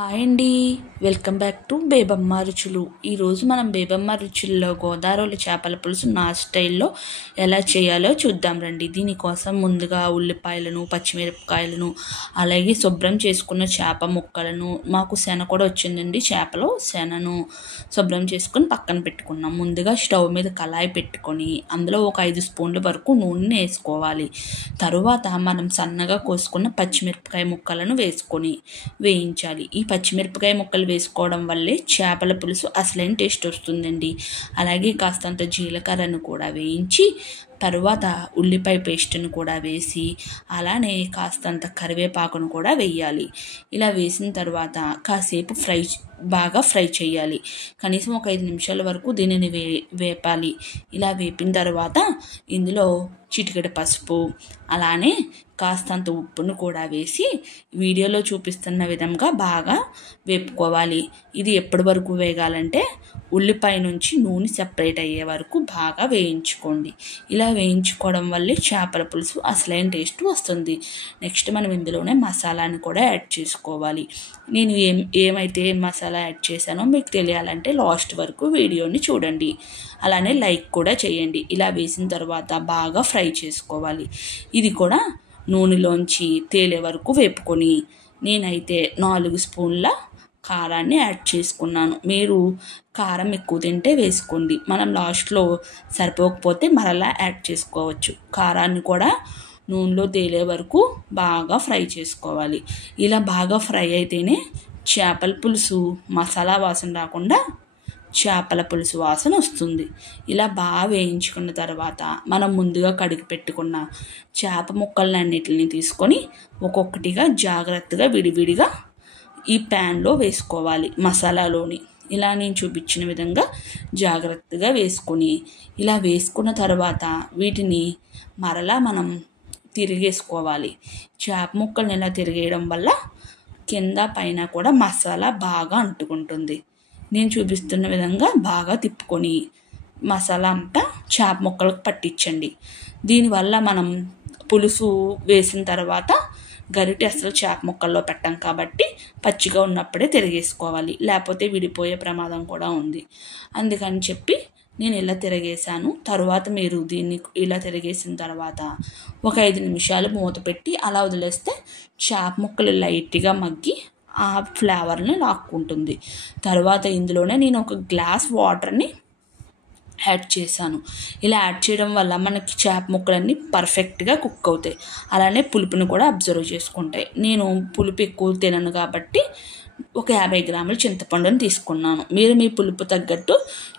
Hi అండి. Welcome back to Bebamma రుచులు. ఈరోజు మనం బేబమ్మ రుచుల్లో గోదావరి చేపల పులుసు నా స్టైల్లో ఎలా చేయాలో చూద్దాం రండి. దీనికోసం ముందుగా ఉల్లిపాయలను, పచ్చిమిరపకాయలను, అలాగే శుభ్రం చేసుకున్న చేప ముక్కలను, మాకు శన కూడా వచ్చిందండి, చేపలో శనను శుభ్రం చేసుకొని పక్కన పెట్టుకున్నాం. ముందుగా స్టవ్ మీద కళాయి పెట్టుకొని అందులో ఒక 5 స్పూన్ల వరకు నూనె వేసుకోవాలి. తరువాత మనం సన్నగా కోసుకున్న పచ్చిమిరపకాయ ముక్కలను వేసుకొని వేయించాలి. ఈ పచ్చిమిరపకాయ ముక్కలు వేసుకోవడం వల్లే చేపల పులుసు అసలైన టేస్ట్ వస్తుందండి. అలాగే కాస్తంత జీలకర్రను కూడా వేయించి తరువాత ఉల్లిపాయ పేస్ట్ను కూడా వేసి అలానే కాస్తంత కరివేపాకును కూడా వేయాలి. ఇలా వేసిన తర్వాత కాసేపు బాగా ఫ్రై చేయాలి. కనీసం ఒక 5 నిమిషాల వరకు దీనిని వేపాలి. ఇలా వేపిన తర్వాత ఇందులో చిటికెడు పసుపు, అలానే కాస్తంత ఉప్పును కూడా వేసి వీడియోలో చూపిస్తున్న విధంగా బాగా వేపుకోవాలి. ఇది ఎప్పటి వరకు వేగాలంటే ఉల్లిపాయ నుంచి నూనె సెపరేట్ అయ్యే వరకు బాగా వేయించుకోండి. ఇలా వేయించుకోవడం వల్లే చేపల పులుసు అసలైన టేస్ట్ వస్తుంది. నెక్స్ట్ మనం ఇందులోనే మసాలాను కూడా యాడ్ చేసుకోవాలి. నేను ఏమైతే మసాలా యాడ్ చేశానో మీకు తెలియాలంటే లాస్ట్ వరకు వీడియోని చూడండి. అలానే లైక్ కూడా చేయండి. ఇలా వేసిన తర్వాత బాగా ఫ్రై చేసుకోవాలి. ఇది కూడా నూనెలోంచి తేలే వరకు వేపుకొని నేనైతే 4 స్పూన్ల కారాన్ని యాడ్ చేసుకున్నాను. మీరు కారం ఎక్కువ తింటే వేసుకోండి. మనం లాస్ట్లో సరిపోకపోతే మరలా యాడ్ చేసుకోవచ్చు. కారాన్ని కూడా నూనెలో తేలే వరకు బాగా ఫ్రై చేసుకోవాలి. ఇలా బాగా ఫ్రై అయితేనే చేపల పులుసు మసాలా వాసన రాకుండా చేపల పులుసు వాసన వస్తుంది. ఇలా బాగా వేయించుకున్న తర్వాత మనం ముందుగా కడిగి పెట్టుకున్న చేప ముక్కలన్నిటిని తీసుకొని ఒక్కొక్కటిగా జాగ్రత్తగా విడివిడిగా ఈ ప్యాన్లో వేసుకోవాలి. మసాలాలోని ఇలా నేను చూపించిన విధంగా జాగ్రత్తగా వేసుకొని ఇలా వేసుకున్న తర్వాత వీటిని మరలా మనం తిరిగేసుకోవాలి. చేప ముక్కల్ని ఇలా తిరిగేయడం వల్ల కింద పైన కూడా మసాలా బాగా అంటుకుంటుంది. నేను చూపిస్తున్న విధంగా బాగా తిప్పుకొని మసాలా అంతా చేప ముక్కలకు పట్టించండి. దీనివల్ల మనం పులుసు వేసిన తర్వాత గరిటె అసలు చేప ముక్కల్లో పెట్టాం కాబట్టి పచ్చిగా ఉన్నప్పుడే తిరిగేసుకోవాలి, లేకపోతే విడిపోయే ప్రమాదం కూడా ఉంది. అందుకని చెప్పి నేను ఇలా తిరిగేసాను. తర్వాత మీరు దీన్ని ఇలా తిరిగేసిన తర్వాత ఒక 5 నిమిషాలు మూత పెట్టి అలా వదిలేస్తే చేప ముక్కలు లైట్గా మగ్గి ఆ ఫ్లేవర్ని లాక్కుంటుంది. తర్వాత ఇందులోనే నేను ఒక గ్లాస్ వాటర్ని యాడ్ చేశాను. ఇలా యాడ్ చేయడం వల్ల మనకి చేప ముక్కలన్నీ పర్ఫెక్ట్గా కుక్ అవుతాయి. అలానే పులుపుని కూడా అబ్జర్వ్ చేసుకుంటాయి. నేను పులుపు ఎక్కువ తినను కాబట్టి ఒక 50 గ్రాముల చింతపండుని తీసుకున్నాను. మీరు మీ పులుపు తగ్గట్టు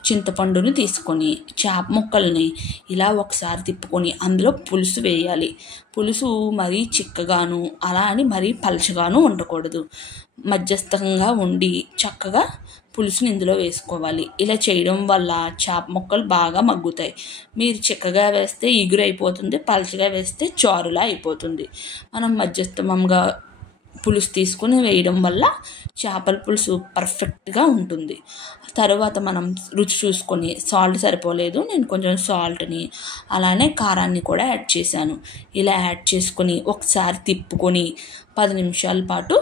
చింతపండుని తీసుకొని చేప ముక్కల్ని ఇలా ఒకసారి తిప్పుకొని అందులో పులుసు వేయాలి. పులుసు మరీ చిక్కగాను అలా అని మరీ పలచగాను ఉండకూడదు. మధ్యస్థంగా ఉండి చక్కగా పులుసుని ఇందులో వేసుకోవాలి. ఇలా చేయడం వల్ల చేప ముక్కలు బాగా మగ్గుతాయి. మీరు చిక్కగా వేస్తే ఇగురైపోతుంది, పలచగా వేస్తే చారులా అయిపోతుంది. మనం మధ్యస్థంగా పులుసు తీసుకుని వేయడం వల్ల చేపల పులుసు పర్ఫెక్ట్గా ఉంటుంది. తర్వాత మనం రుచి చూసుకొని సాల్ట్ సరిపోలేదు, నేను కొంచెం సాల్ట్ని అలానే కారాన్ని కూడా యాడ్ చేశాను. ఇలా యాడ్ చేసుకొని ఒకసారి తిప్పుకొని 10 నిమిషాల పాటు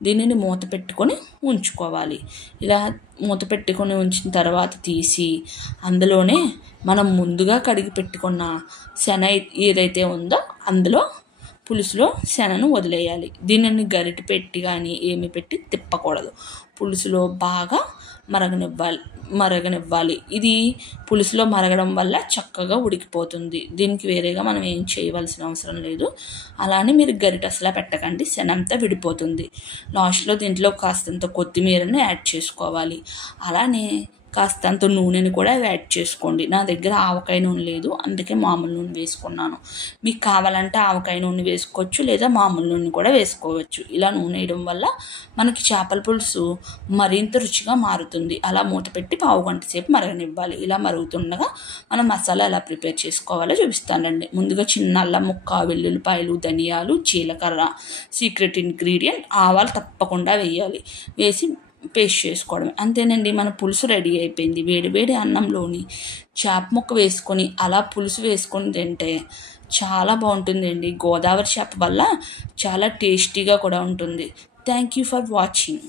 దీనిని మూత పెట్టుకొని ఉంచుకోవాలి. ఇలా మూత పెట్టుకొని ఉంచిన తర్వాత తీసి అందులోనే మనం ముందుగా కడిగి పెట్టుకున్న శన ఏదైతే ఉందో అందులో పులుసులో శనను వదిలేయాలి. దీనిని గరిటె పెట్టి కానీ ఏమి పెట్టి తిప్పకూడదు. పులుసులో బాగా మరగనివ్వాలి. ఇది పులుసులో మరగడం వల్ల చక్కగా ఉడికిపోతుంది. దీనికి వేరేగా మనం ఏం చేయవలసిన అవసరం లేదు. అలానే మీరు గరిటె అసలు పెట్టకండి, శనంతా విడిపోతుంది. లాస్ట్లో దీంట్లో కాస్తంత కొత్తిమీరని యాడ్ చేసుకోవాలి. అలానే కాస్తంత నూనెని కూడా యాడ్ చేసుకోండి. నా దగ్గర ఆవకాయ నూనె లేదు, అందుకే మామూలు నూనె వేసుకున్నాను. మీకు కావాలంటే ఆవకాయ నూనె వేసుకోవచ్చు, లేదా మామూలు నూనె కూడా వేసుకోవచ్చు. ఇలా నూనె వేయడం వల్ల మనకి చేపల పులుసు మరింత రుచిగా మారుతుంది. అలా మూత పెట్టి 1/2 గంట సేపు మరగనివ్వాలి. ఇలా మరుగుతుండగా మనం మసాలా ఎలా ప్రిపేర్ చేసుకోవాలో చూపిస్తానండి. ముందుగా చిన్న అల్లం ముక్క, వెల్లుల్లిపాయలు, ధనియాలు, జీలకర్ర, సీక్రెట్ ఇంగ్రీడియంట్ ఆవాలు తప్పకుండా వేయాలి. వేసి పేస్ట్ చేసుకోవడం అంతేనండి. మన పులుసు రెడీ అయిపోయింది. వేడి అన్నంలోని చేప ముక్క వేసుకొని అలా పులుసు వేసుకొని తింటే చాలా బాగుంటుందండి. గోదావరి చేప వల్ల చాలా టేస్టీగా కూడా ఉంటుంది. Thank you for watching.